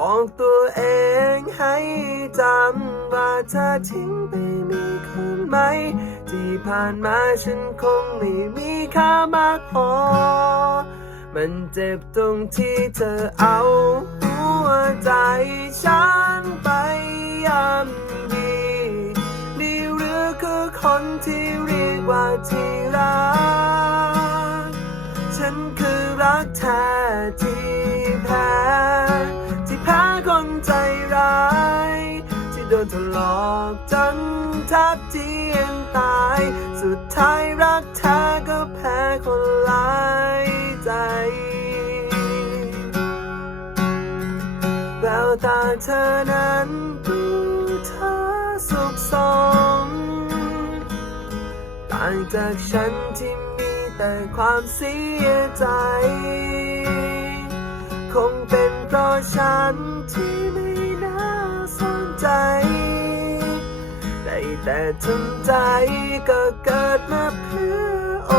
บอกตัวเองให้จำว่าเธอทิ้งไปมีคนไหม ที่ผ่านมาฉันคงไม่มีค่ามากพอ มันเจ็บตรงที่เธอเอาหัวใจฉันไปย่ำยีนี่หรือคือคนที่เรียกว่าที่รัก ฉันคือรักแท้ที่ เจียนตาย สุดท้ายรักแท้ก็แพ้คนหลายใจแววตาเธอนั้นดูเธอสุขสมต่างจากฉันที่มีแต่ความเสียใจ คงเป็นเพราะฉันที่ไม่ แต่ทำใจก็เกิดมาเพื่ออ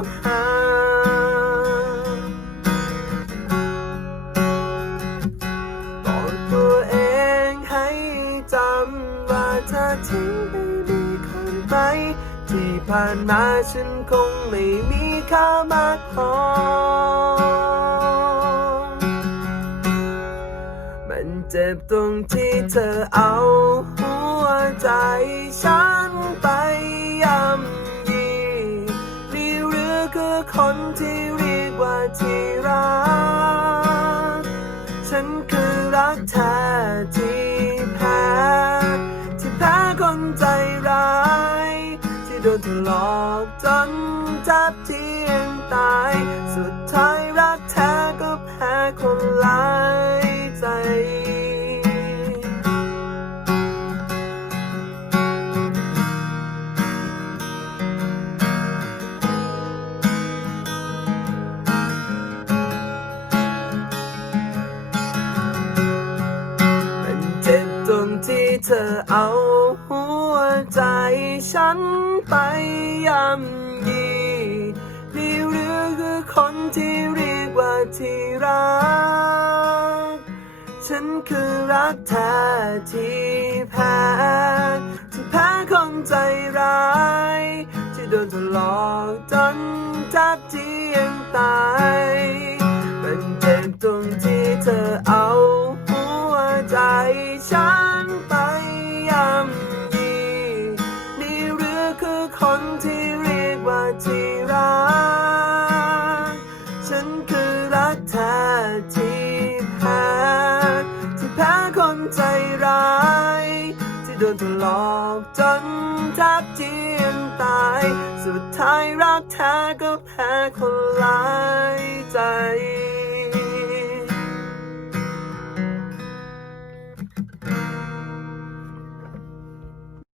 กหักบอกตัวเองให้จำว่าเธอทิ้งไปมีคนไหมที่ผ่านมาฉันคงไม่มีค่ามากพอมันเจ็บตรงที่เธอเอา ใจฉันไปย่ำยีนี่หรือคือคนที่เรียกว่าที่รัก ฉันคือรักแท้ที่แพ้ที่แพ้คนใจร้าย ที่โดนเธอหลอกจนจับเจียนตายสุด เธอเอาหัวใจฉันไปย่ำยีนี่หรือคือคนที่เรียกว่าที่รัก ฉันคือรักแท้ที่แพ้ที่แพ้คนใจร้าย ที่โดนเธอหลอกจนจับเจียนตาย คนที่เรียกว่าที่รัก ฉันคือรักแท้ที่แพ้ที่แพ้คนใจร้าย ที่โดนเธอหลอกจนแทบเจียนตาย สุดท้ายรักแท้ก็แพ้คนหลายใจ